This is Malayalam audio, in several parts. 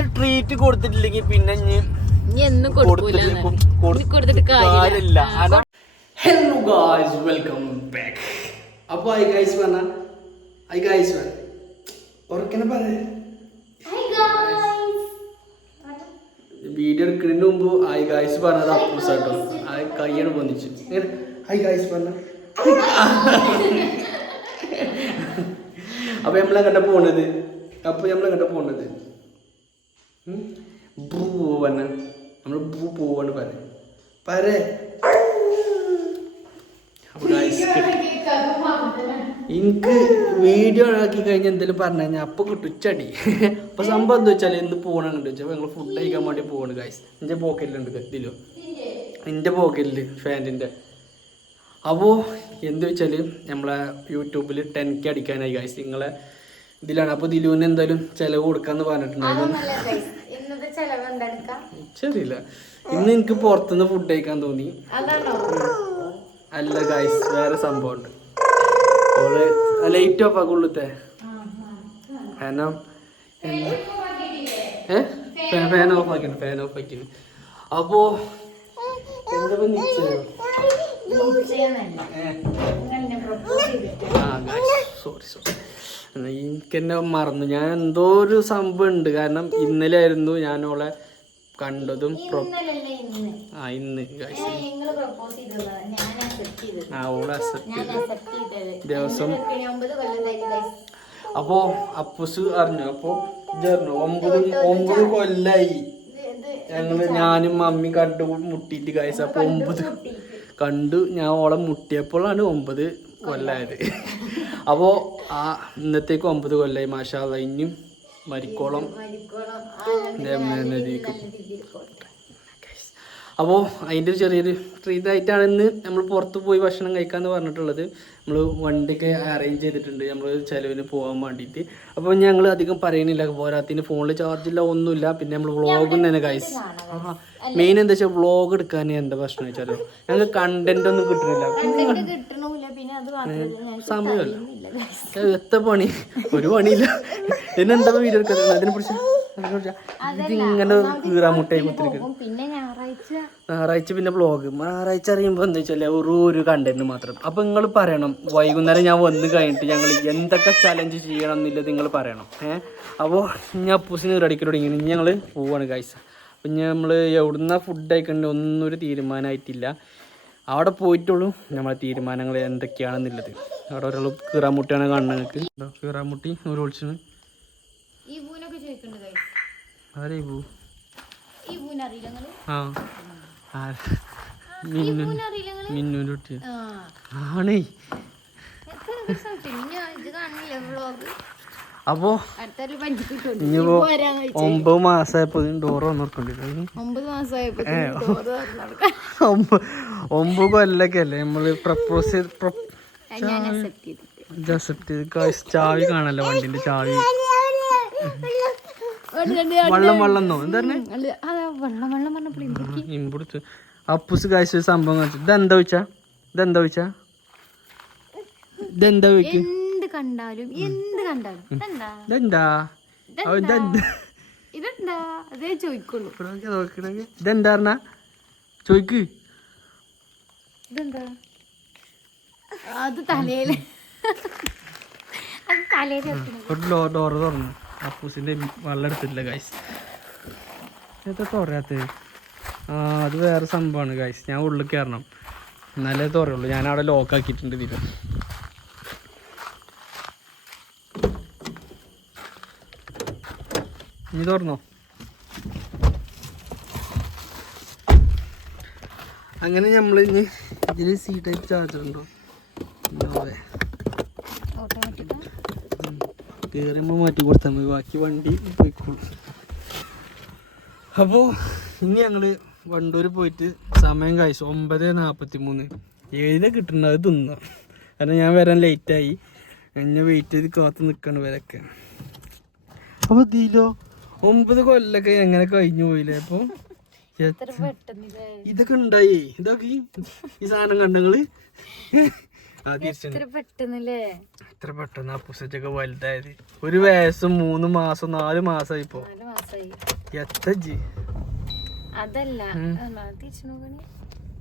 ഇന്ന് ട്രീറ്റ് കൊടുത്തിട്ടില്ലെങ്കിൽ പിന്നെ കാര്യമില്ല. Hello guys, welcome back. അപ്പൊ ഐ ഗായ്സ് പറഞ്ഞ ഉറക്കനെ പറ. വീഡിയോ എടുക്കുന്നതിന് മുമ്പ് ഐ ഗായ്സ് പറഞ്ഞത് അപ്പൂസാട്ടോ. ആ കയ്യാണ് പൊന്നിച്ചു. ഐ ഗായ്സ് പറഞ്ഞ. അപ്പൊ നമ്മളെങ്ങോട്ടാ പോണത്? പോവാണ്. നമ്മള് പോവാണ് പറ. എനിക്ക് വീഡിയോ ആക്കി കഴിഞ്ഞാൽ എന്തെങ്കിലും പറഞ്ഞു കഴിഞ്ഞാൽ അപ്പൊ കിട്ടും ചടി. അപ്പൊ സംഭവം എന്താ വെച്ചാൽ എന്ത് പോകണമെന്ന് വെച്ചാൽ ഞങ്ങൾ ഫുഡ് കഴിക്കാൻ വേണ്ടി പോവാണ് ഗൈസ്. എൻ്റെ പോക്കറ്റിലുണ്ട് ഇതിലോ, എൻ്റെ പോക്കറ്റില് ഫാൻറ്റിൻ്റെ. അപ്പോൾ എന്ത് വെച്ചാൽ നമ്മളെ യൂട്യൂബിൽ 10K അടിക്കാനായി ഗൈസ്. നിങ്ങളെ ഇതിലാണ്. അപ്പോൾ ദിലുവിന് എന്തായാലും ചിലവ് കൊടുക്കാന്ന് പറഞ്ഞിട്ടുണ്ടായിരുന്നു. ശരിയില്ല, ഇന്ന് എനിക്ക് പുറത്തുനിന്ന് ഫുഡ് കഴിക്കാൻ തോന്നി. അല്ല ഗൈസ്, വേറെ സംഭവം ഉണ്ട്. ഓള് ലൈറ്റ് ഓഫ് ആക്കുള്ളത്തെ കാരണം ഫാൻ ഓഫ് ആക്കിന്. അപ്പോ എന്താ നിശ്ചയം? സോറി എനിക്കെന്നെ മറന്നു. ഞാൻ എന്തോ ഒരു സംഭവം ഉണ്ട്. കാരണം ഇന്നലെ ആയിരുന്നു ഞാൻ ഓളെ കണ്ടതും. ഇന്ന് ഓളെ അക്സെപ്റ്റ് ദിവസം. അപ്പോ അപ്പൂസ് അറിഞ്ഞു. അപ്പൊ ഇതറിഞ്ഞു 9 കൊല്ലായി ഞാനും മമ്മി കണ്ടു മുട്ടിയിട്ട് ഗൈസ്. അപ്പൊ 9 കണ്ടു ഞാൻ ഓളെ മുട്ടിയപ്പോഴാണ് 9 കൊല്ലായത്. അപ്പോൾ ആ ഇന്നത്തേക്ക് 9 കൊല്ലായി. മാഷാ അല്ലാഹ്. ഇനിയും മരിക്കോളം അപ്പോൾ അതിൻ്റെ ചെറിയൊരു ട്രീറ്റായിട്ടാണ് ഇന്ന് നമ്മൾ പുറത്ത് പോയി ഭക്ഷണം കഴിക്കാമെന്ന് പറഞ്ഞിട്ടുള്ളത്. നമ്മൾ വണ്ടിയൊക്കെ അറേഞ്ച് ചെയ്തിട്ടുണ്ട് നമ്മൾ ചിലവിന് പോകാൻ വേണ്ടിയിട്ട്. അപ്പോൾ ഞങ്ങൾ അധികം പറയണില്ല. പോരാത്തിന് ഫോണിൽ ചാർജില്ല, ഒന്നുമില്ല. പിന്നെ നമ്മൾ വ്ളോഗും തന്നെ ഗൈസ്. മെയിൻ എന്താ വെച്ചാൽ വ്ളോഗ് എടുക്കാൻ എന്താ പ്രശ്നം വെച്ചാലോ, ഞങ്ങൾക്ക് കണ്ടന്റ് ഒന്നും കിട്ടുന്നില്ല. സമയമല്ല, എത്ര പണി, ഒരു പണിയില്ല. എന്നെന്താ വീഡിയോ എടുക്കുന്നത് അതിനെക്കുറിച്ച് ഇതിങ്ങനെ കീറാമുട്ടായി കുത്തിരിക്കുന്നു. ഞായറാഴ്ച പിന്നെ വ്ളോഗ്. ഞായറാഴ്ച അറിയുമ്പോൾ എന്താ വെച്ചാൽ ഒരു കണ്ടന്റ് മാത്രം. അപ്പം നിങ്ങൾ പറയണം വൈകുന്നേരം ഞാൻ വന്ന് കഴിഞ്ഞിട്ട് ഞങ്ങൾ എന്തൊക്കെ ചലഞ്ച് ചെയ്യണം എന്നുള്ളത് നിങ്ങൾ പറയണം. അപ്പോൾ ഞാൻ അപ്പൂസിന് റെഡിക്ക് തുടങ്ങി. ഇനി ഞങ്ങൾ പോവാണ് ഗൈസ്. അപ്പം നമ്മൾ എവിടുന്ന ഫുഡ് കഴിക്കണ്ടേ ഒന്നും ഒരു തീരുമാനമായിട്ടില്ല. അവിടെ പോയിട്ടുള്ളൂ നമ്മളെ തീരുമാനങ്ങൾ എന്തൊക്കെയാണെന്നുള്ളത്. അവിടെ ഒരാൾ കീറാമുട്ടിയാണ് കാണുന്നത്. നിങ്ങൾക്ക് കീറാമുട്ടി ഒരു ഒളിച്ചിന് മിന്നൂൻ്റെ കുട്ടി ആണേ. അപ്പോ ഇനിയിപ്പോ 9 മാസമായപ്പോ ഡോറ് വന്നിട്ടുണ്ട്. 9 കൊല്ലൊക്കെ അല്ലേ നമ്മള് പ്രപ്പോസ് ചെയ്ത്. ചാവി കാണല്ലോ, വണ്ടിന്റെ ചാവി. വെള്ളന്നോ എന്താ ഇമ്പുടുത്ത് അപ്പൂസ് കാഴ്ച ഒരു സംഭവം കാണിച്ചു. ഇതെന്താ വെച്ചാ ഇതെന്താ ചോയ്ക്ക്. ഡോറ് തുറന്നു. അപ്പൂസിന്റെ വെള്ളം എടുത്തിട്ടില്ല ഗൈസ്. എന്താ തുറയാത്തത്? അത് വേറെ സംഭവമാണ് ഗൈസ്. ഞാൻ ഉള്ളിൽ കയറണം എന്നാലേ തുറയുള്ളൂ. ഞാൻ അവിടെ ലോക്ക് ആക്കിയിട്ടുണ്ട് ഇതിൽ. ഇനി തുറന്നോ? അങ്ങനെ നമ്മൾ ഇനി ഇതിൽ സി ടൈപ്പ് ചാർജർ ഉണ്ടോ? കയറുമ്പോൾ മാറ്റി കൊടുത്താൽ മതി, ബാക്കി വണ്ടി പോയിക്കോളും. അപ്പോൾ ഇനി ഞങ്ങൾ വണ്ടൂർ പോയിട്ട് സമയം കഴിച്ചു 9:43. ഏതിനെ കിട്ടുന്നത് തിന്നാം. കാരണം ഞാൻ വരാൻ ലേറ്റായി. എന്നെ വെയിറ്റ് ചെയ്ത് കാത്ത് നിൽക്കണം ഇവരൊക്കെ. അപ്പോൾ ഇതിലോ 9 കൊല്ലൊക്കെ എങ്ങനെ കഴിഞ്ഞു പോയില്ലേ. അപ്പോൾ ഇതൊക്കെ ഉണ്ടായി. ഇതൊക്കെ ഈ സാധനം കണ്ടങ്ങള് എത്ര പെട്ടെന്ന് ആ പുസ്തകൊക്കെ വലുതായത്. 1 വയസ്സും 3 മാസം 4 മാസമായി. ഇപ്പോ മാസായി. അതല്ല തിരിച്ചു നോക്കണേ,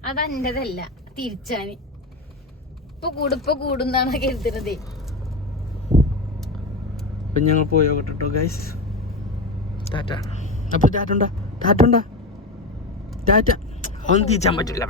അതെന്റെതല്ല, തിരിച്ചാന് ഇപ്പൊ കൂടുന്നാണ് കരുതുന്നത്. ഞങ്ങൾ പോയോ കേട്ടോ ഗൈസ്. ടാറ്റ. അപ്പൊ ടാറ്റ ഒന്നും തിരിച്ചാൻ പറ്റില്ല.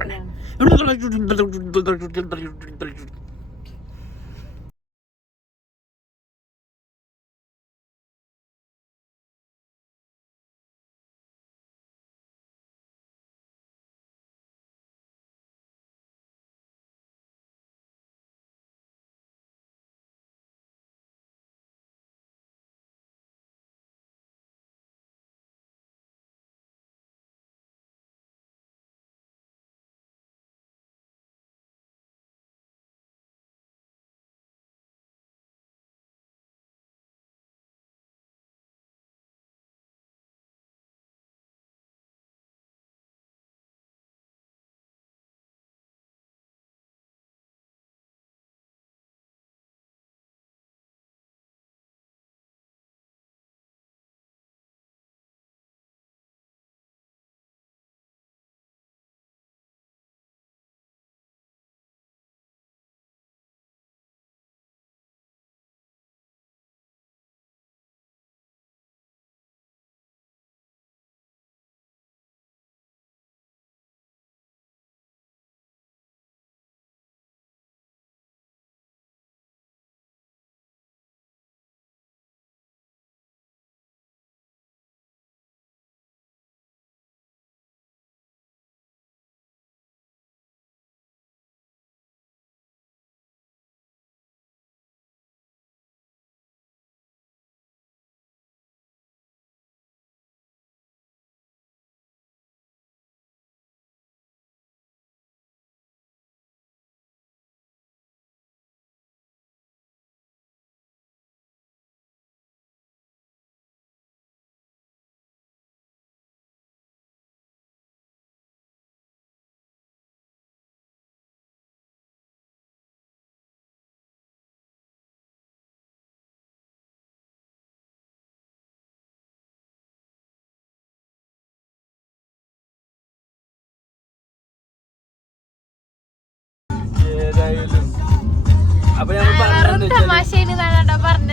അപ്പൊ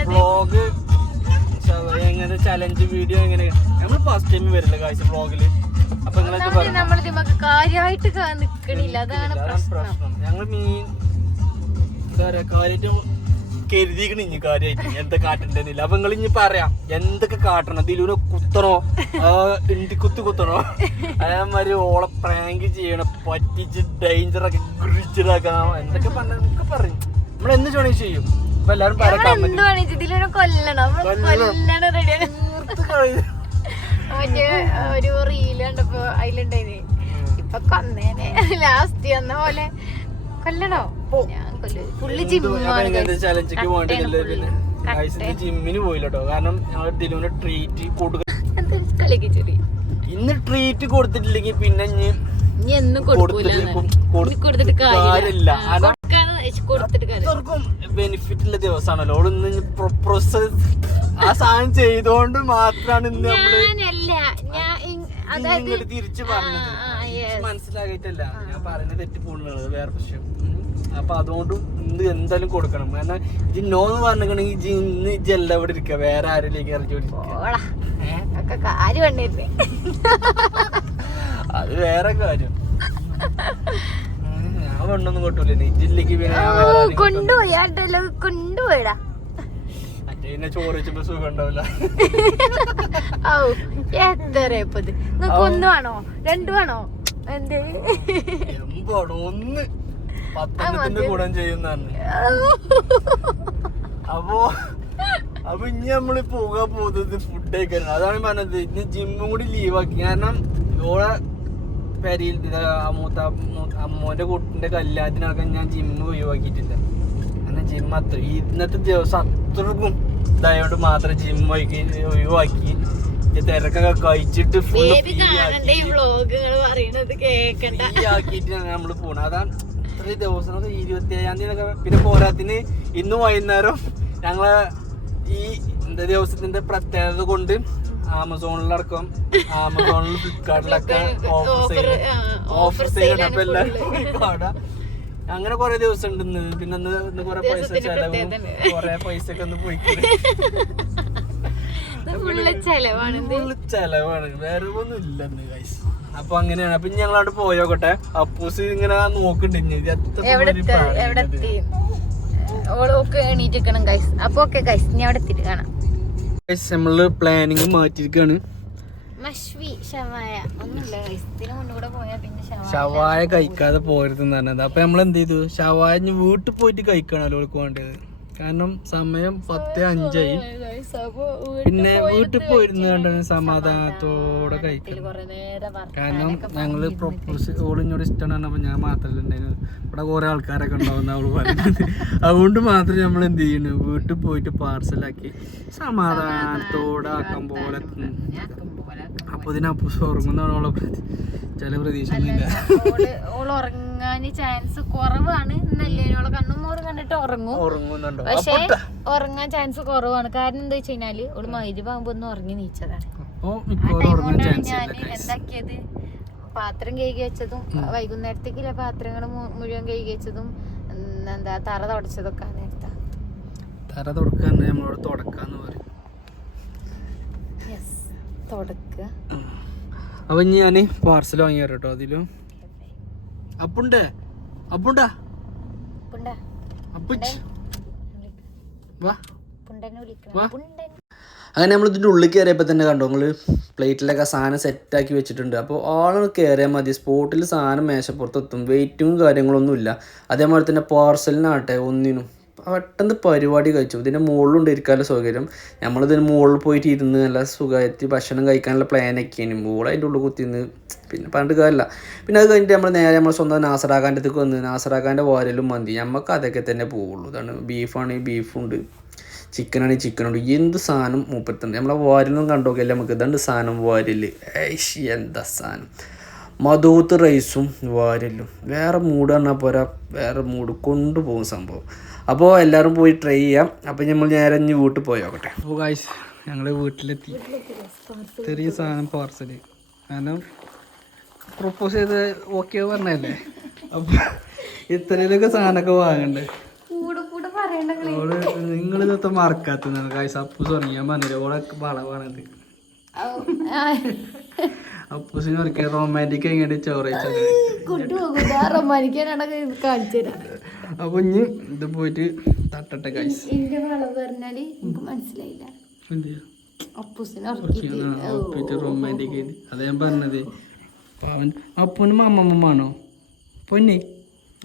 വ്ളോഗ് എങ്ങനെ ചലഞ്ച് വീഡിയോ എങ്ങനെ നമ്മൾ ഫസ്റ്റ് ടൈം വരില്ല കാഴ്ച വ്ളോഗില്. അപ്പൊ കാര്യമായിട്ട് നിക്കണില്ല, അതാണ് പ്രശ്നം. ഞങ്ങൾ മീൻ എന്താ പറയാ കാര്യമായിട്ട് കരുതിക്കണ ഇനി കാര്യമായിട്ട് എന്താ കാട്ടണ്ടെന്നില്ല. അപ്പൊ നിങ്ങൾ ഇനി പറയാം എന്തൊക്കെ കാട്ടണം. ദിലൂനെ കുത്തണോ, കുത്തണോ, അതേമാതിരി ഓളെ പ്രാങ്ക് ചെയ്യണം, പറ്റിച്ച് ഡേഞ്ചറൊക്കെ ഗുരിച്ചതാക്കണം, എന്തൊക്കെ പറഞ്ഞൊക്കെ പറയും. നമ്മളെന്ത് വേണമെങ്കിൽ ചെയ്യും. അപ്പൊ എല്ലാരും ഒരു റീല് കണ്ടപ്പോ അതിലുണ്ടായിന് ഇപ്പൊ കൊന്നേനെ ലാസ്റ്റ് എന്ന പോലെ കൊല്ലണോ. ജിമ്മിന് പോയില്ലോ കാരണം ഞങ്ങൾ ദിലുവിന്റെ ട്രീറ്റ് ഇന്ന് ട്രീറ്റ് കൊടുത്തിട്ടില്ലെങ്കിൽ പിന്നെ കാര്യമില്ല. അതൊർക്കും ബെനിഫിറ്റ് ഉള്ള ദിവസമാണല്ലോ. ഓളൊന്ന് ആ സാധനം ചെയ്തോണ്ട് മാത്രമാണ് ഇന്ന് നമ്മള് തിരിച്ചു പറഞ്ഞത്. മനസ്സിലാക്കിയിട്ടല്ല ഞാൻ പറയുന്നത് തെറ്റി പോകുന്നത്, വേറെ പ്രശ്നം. അപ്പൊ അതുകൊണ്ടും ഇന്ന് എന്തായാലും കൊടുക്കണം. കാരണം ഇജ് നോന്ന് പറഞ്ഞിട്ടുണ്ടെങ്കിൽ ഇന്ന് ഇജല്ല ഇവിടെ ഇരിക്ക, വേറെ ആരിലേക്ക് ഇറക്കി അത് വേറെ കാര്യം. ഞാൻ പെണ്ണൊന്നും കൊട്ടൂല ഇജില്ലേക്ക് കൊണ്ടുപോയിടാ. മറ്റേ ചോറ് വെച്ചപ്പോ സുഖം ഉണ്ടാവില്ല. ഒന്നാണോ രണ്ടുമാണോ എമ്പാണോ ഒന്ന് 10 ഗുണം ചെയ്യുന്നതാണ്. അപ്പൊ ഇനി നമ്മള് പോകാൻ പോകുന്നത് ഫുഡ് കഴിക്കാനാണ്. അതാണ് പറഞ്ഞത് ഇനി ജിമ്മും കൂടി ലീവാക്കി. കാരണം ഓളെ പെരിയിൽ അമ്മോന്റെ കുട്ടിന്റെ കല്യാണത്തിനടക്കം ഞാൻ ജിമ്മ് ഒഴിവാക്കിയിട്ടില്ല. കാരണം ജിമ്മ് അത്ര ഇന്നത്തെ ദിവസം അത്രക്കും ഇതായോണ്ട് മാത്രം ജിമ്മ് ഒഴിവാക്കി തിരക്കൊക്കെ കഴിച്ചിട്ട് ആക്കിയിട്ടാണ് നമ്മള് പോണത്. അതാണ് ഇത്രയും ദിവസം 27-ാം തീയതി. പിന്നെ പോരാത്തിന് ഇന്ന് വൈകുന്നേരം ഞങ്ങളെ ഈ ദിവസത്തിന്റെ പ്രത്യേകത കൊണ്ട് ആമസോണിലടക്കം ആമസോണിലും ഫ്ലിപ്കാർട്ടിലൊക്കെ ഓഫർ സെയിൽ അപ്പൊ എല്ലാവരും അങ്ങനെ കൊറേ ദിവസം ഉണ്ട്. പിന്നെ ഇന്ന് കൊറേ പൈസ ചെലവും കൊറേ പൈസ ഒക്കെ ഒന്ന് പോയി ചെലവാണ്, വേറെ ഒന്നും ഇല്ലെന്ന് ഗൈസ്. അപ്പൊ അങ്ങനെയാണ്. അപ്പൊ ഞങ്ങളവിടെ പോയോക്കട്ടെ. അപ്പൂസ് ഇങ്ങനെ നോക്കണ്ട് നമ്മള് പ്ലാനിങ് മാറ്റിയിരിക്കാണ്. ഷവായ കഴിക്കാതെ പോരുതെന്ന് പറഞ്ഞത്. അപ്പൊ നമ്മൾ എന്ത് ചെയ്തു, ഷവായ വീട്ടിൽ പോയിട്ട് കഴിക്കണല്ലോ അവൾക്ക് വേണ്ടത്. കാരണം സമയം 10:05. പിന്നെ വീട്ടിൽ പോയിരുന്ന് കണ്ടാണ് സമാധാനത്തോടെ കഴിക്കണം. കാരണം ഞങ്ങള് പ്രൊപ്പോസ് ഓളിനോട് ഇഷ്ടമാണ്. അപ്പൊ ഞാൻ മാത്രമല്ല ഉണ്ടായിരുന്നു, ഇവിടെ കുറെ ആൾക്കാരൊക്കെ ഉണ്ടാവുന്ന അവള് പറയുന്നത്. അതുകൊണ്ട് മാത്രം നമ്മൾ എന്ത് ചെയ്യുന്നു, വീട്ടിൽ പോയിട്ട് പാർസലാക്കി സമാധാനത്തോടെ ആക്കാൻ പോലെ. അപ്പൊ ഇതിനപ്പൂസ് ഉറങ്ങുന്നവളെ ചില പ്രതീക്ഷ ഉറങ്ങാൻ ചാൻസ് കുറവാണ്. ഇന്നല്ലേനോളെ കണ്ണും മോറും കണ്ടിട്ട് ഉറങ്ങുന്നുണ്ടോ? പക്ഷെ ഉറങ്ങാൻ ചാൻസ് കുറവാണ്. കാരണം എന്താ വെച്ച് കഴിഞ്ഞാല് ഓള് മഗ്‌രിബാകുമ്പോ ഒന്ന് ഉറങ്ങി നീച്ചതാണ്. ഞാൻ എന്താക്കിയത്, പാത്രം കഴുകി വെച്ചതും വൈകുന്നേരത്തേക്കുള്ള പാത്രങ്ങൾ മുഴുവൻ കഴുകി വെച്ചതും എന്താ തറ തുടച്ചതൊക്കെ നേരത്തെ. തറ തുടക്കാൻ നമ്മളോട് തുടക്കാന്ന് പറയും. തുടക്കുക. അപ്പൊ ഞാന് പാർസൽ വാങ്ങി തരാം കേട്ടോ. അതിലും അപ്പുണ്ടാ അങ്ങനെ നമ്മൾ ഇതിൻ്റെ ഉള്ളിൽ കയറിയപ്പോൾ തന്നെ കണ്ടോ നിങ്ങള് പ്ലേറ്റിലൊക്കെ സാധനം സെറ്റാക്കി വെച്ചിട്ടുണ്ട്. അപ്പോൾ ആളുകൾ കയറിയാൽ മതി, സ്പോട്ടിൽ സാധനം മേശപ്പുറത്ത് എത്തും. വെയിറ്റും കാര്യങ്ങളൊന്നും ഇല്ല. അതേപോലെ തന്നെ പാർസലിനാട്ടെ ഒന്നിനും പെട്ടെന്ന് പരിപാടി കഴിച്ചു. ഇതിൻ്റെ മുകളിലുണ്ട് ഇരിക്കാനുള്ള സൗകര്യം. നമ്മളിതിന് മുകളിൽ പോയിട്ട് ഇരുന്ന് നല്ല സുഖമായിട്ട് ഭക്ഷണം കഴിക്കാനുള്ള പ്ലാനൊക്കെയാണ്. മുകളിൽ അതിൻ്റെ ഉള്ളിൽ കുത്തിന്ന് പിന്നെ പറഞ്ഞിട്ട് കാര്യമില്ല. പിന്നെ അത് കഴിഞ്ഞിട്ട് നമ്മൾ നേരെ നമ്മൾ സ്വന്തം നാസറാക്കാൻ്റെ അടുത്തേക്ക് വന്ന് നാസറാക്കാൻ്റെ വാരലും മന്തി നമുക്ക് അതൊക്കെ തന്നെ പോവുള്ളൂ. ഇതാണ് ബീഫാണെങ്കിൽ ബീഫുണ്ട്, ചിക്കനാണെങ്കിൽ ചിക്കനുണ്ട്, എന്ത് സാധനം മൂപ്പത്തുണ്ട്. നമ്മളെ വാരലൊന്നും കണ്ടോക്കില്ല നമുക്ക്. ഇതാണ്ട് സാധനം വാരൽ, എന്താ സാധനം മധൂത്ത് റൈസും വാരലും. വേറെ മൂഡ് പറഞ്ഞാൽ പോരാ, വേറെ മൂഡ് കൊണ്ടുപോകും സംഭവം. അപ്പോൾ എല്ലാവരും പോയി ട്രൈ ചെയ്യാം. അപ്പോൾ നമ്മൾ നേരെ ഇനി വീട്ടിൽ പോയോക്കട്ടെ. അപ്പോൾ ഗായ്സ് ഞങ്ങൾ വീട്ടിലെത്തി. ചെറിയ സാധനം പാർസൽ. കാരണം പ്രൊപ്പോസ് ചെയ്ത് ഓക്കെ പറഞ്ഞല്ലേ, അപ്പോൾ ഇത്രയിലൊക്കെ സാധനമൊക്കെ വാങ്ങണ്ടേ. നിങ്ങളിതൊക്കെ മറക്കാത്തതാണ് ഗായ്സ്. അപ്പൂസ് പറഞ്ഞു, ഞാൻ പറഞ്ഞില്ല ഓളെ വളവാണത്. അപ്പൂസിന് ഒരിക്കൽ റൊമാൻറ്റിക് എങ്ങനെ ചോറയിച്ചത്. അപ്പൊ ഇനി ഇത് പോയിട്ട് തട്ടട്ടെ ഗൈസ്. മനസ്സിലായില്ല റൊമാൻറ്റിക്. അതാ ഞാൻ പറഞ്ഞത്. അവൻ അപ്പനും അമ്മമ്മമാണോ പൊന്നെ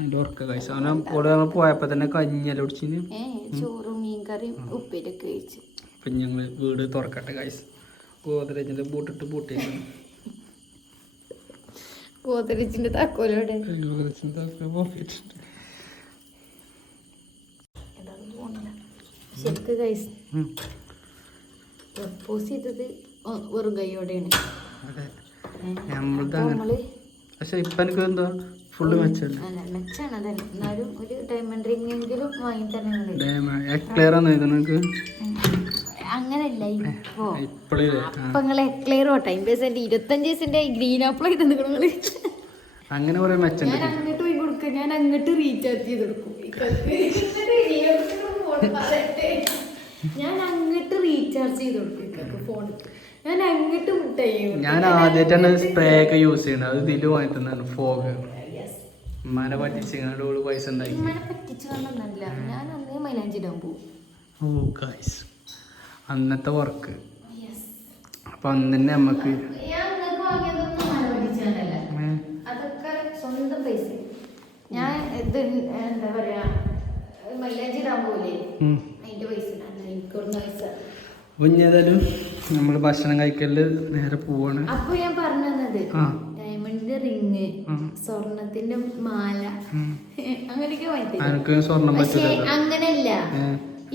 എൻ്റെ ഉറക്ക ഗൈസ്. അവനെ പോയപ്പോ തന്നെ കഞ്ഞിയല്ല കുടിച്ചിന്. ചോറും മീൻകറിയും ഉപ്പേരിയൊക്കെ കഴിച്ചു. അപ്പൊ ഞങ്ങള് വീട് തുറക്കട്ടെ ഗൈസ്. ഗോദ്രേജിന്റെ ബൂട്ടിട്ട് പൂട്ടിയേക്കാണ്. ഗോദ്രേജിന്റെ താക്കോലോടെ ശരിക്ക് ഗൈസ് പ്രപ്പോസ് ചെയ്തത് വെറും കൈയോടെയാണ്. പക്ഷെ ഇപ്പൊ എനിക്ക് എന്താ ഫുള്ള് മെച്ചാണ്. എന്നാലും ഒരു ഡയമണ്ട് റിംഗ് എങ്കിലും വാങ്ങി തന്നെ. അങ്ങനല്ല ഇപ്പൊ അപ്പൊ നിങ്ങള് എക്ലെയറോ 25 ഗ്രീൻ ആപ്പിൾ ആയിട്ട് നിങ്ങള് അങ്ങനെ കുറെ മെച്ചുണ്ട്. ഞാൻ അങ്ങോട്ട് പോയി കൊടുക്ക, ഞാൻ അങ്ങോട്ട് റീചാർജ് ചെയ്ത് കൊടുക്കും. ഞാൻ അങ്ങോട്ട് റീചാർജ് ചെയ്ത് കൊടുക്കും ഫോൺ. ഞാൻ അങ്ങോട്ട് ഞാൻ ആദ്യമായിട്ടാണ് സ്പ്രേ ഒക്കെ യൂസ് ചെയ്യുന്നത്. അത് ഇതില് വാങ്ങി തന്നാണ് ഫോഗ്. ഉമ്മാനെ പറ്റിച്ച് പൈസ ഉണ്ടാക്കി. ഞാൻ അന്നേ മൈലാഞ്ചി ഇടാൻ പോകും. ഓ ഗൈസ് അന്നത്തെ വർക്ക്. അപ്പൊ അന്ന് തന്നെ നമ്മക്ക് അതൊക്കെ സ്വന്തം പൈസ. ഞാൻ ഇത് എന്താ പറയാ മൈലാഞ്ചി ഇടാൻ പോലെ അതിന്റെ പൈസ എനിക്കൊന്ന് പൈസ. അപ്പൊ ഏതായാലും നമ്മള് ഭക്ഷണം കഴിക്കല് നേരെ പോവാണ്. അപ്പൊ ഞാൻ പറഞ്ഞു തന്നത് ഡയമണ്ടിന്റെ റിങ്, സ്വർണത്തിന്റെ മാല, അങ്ങനെയൊക്കെ വാങ്ങിട്ട്. സ്വർണം പക്ഷെ അങ്ങനെയല്ല,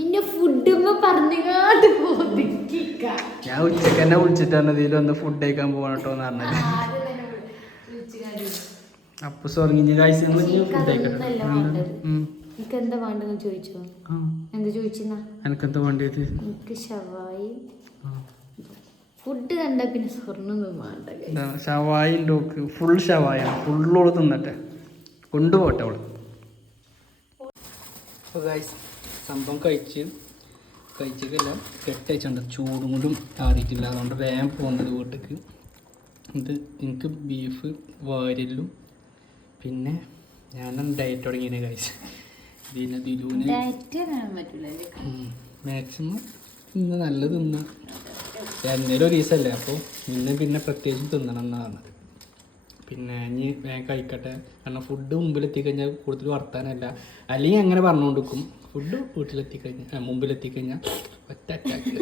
ഇന്ന ഫുഡ് പറഞ്ഞാണ്ട് ഞാൻ ഉച്ചക്ക് തന്നെ വിളിച്ചിട്ടാണ് ഇതിലൊന്ന് ഫുഡ് കഴിക്കാൻ പോകണട്ടോ എന്ന് പറഞ്ഞത്. അപ്പൊ സ്വർഗിഞ്ഞ കാഴ്ച എന്താ വേണ്ടെന്ന് ചോദിച്ചോ? എന്താ ചോദിച്ചാ? എനിക്കെന്താ വേണ്ടത്? എനിക്ക് ഷവായി ഫുഡ് കണ്ട പിന്നെ സ്വർണ്ണൊന്നും വേണ്ട. ഷവായി ഡോക്ക് ഫുൾ ഷവായ ഫുള്ളോള് തിന്നട്ടെ കൊണ്ടുപോട്ടെ അവള്. അപ്പോൾ ഗൈസ് സംഭവം കഴിച്ചിട്ടില്ല കെട്ടയച്ചുണ്ട് ചൂടും കൊണ്ടും ആറിയിട്ടില്ല. അതുകൊണ്ട് വേഗം പോകുന്നത് വീട്ടിലേക്ക്. ഇത് എനിക്ക് ബീഫ് വാരലും പിന്നെ ഞാനും ഡയറ്റ് തുടങ്ങിയത് ഗൈസ്. ഇതിനെ ദിലുവിന് മാക്സിമം ഇന്ന് നല്ലത് തിന്ന എന്നേലും ഒരു ദിവസമല്ലേ അപ്പോൾ ഇന്ന് പിന്നെ പ്രത്യേകിച്ച് തിന്നണം എന്നാണ്. പിന്നെ ഇനി വേഗം കഴിക്കട്ടെ. കാരണം ഫുഡ് മുമ്പിലെത്തിക്കഴിഞ്ഞാൽ കൂടുതൽ വർത്താനല്ല. അല്ലെങ്കിൽ അങ്ങനെ പറഞ്ഞുകൊണ്ടിരിക്കും. ഫുഡ് വീട്ടിലെത്തിക്കഴിഞ്ഞാൽ മുമ്പിലെത്തിക്കഴിഞ്ഞാൽ ഒറ്റ അറ്റാക്ക്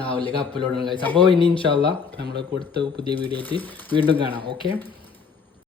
നാവിലേക്ക് അപ്പലോടണം കഴിച്ചു. അപ്പോൾ ഇനി ഇൻഷാ അല്ലാഹ് നമ്മൾ കൊടുത്ത പുതിയ വീഡിയോ ആയിട്ട് വീണ്ടും കാണാം. ഓക്കെ.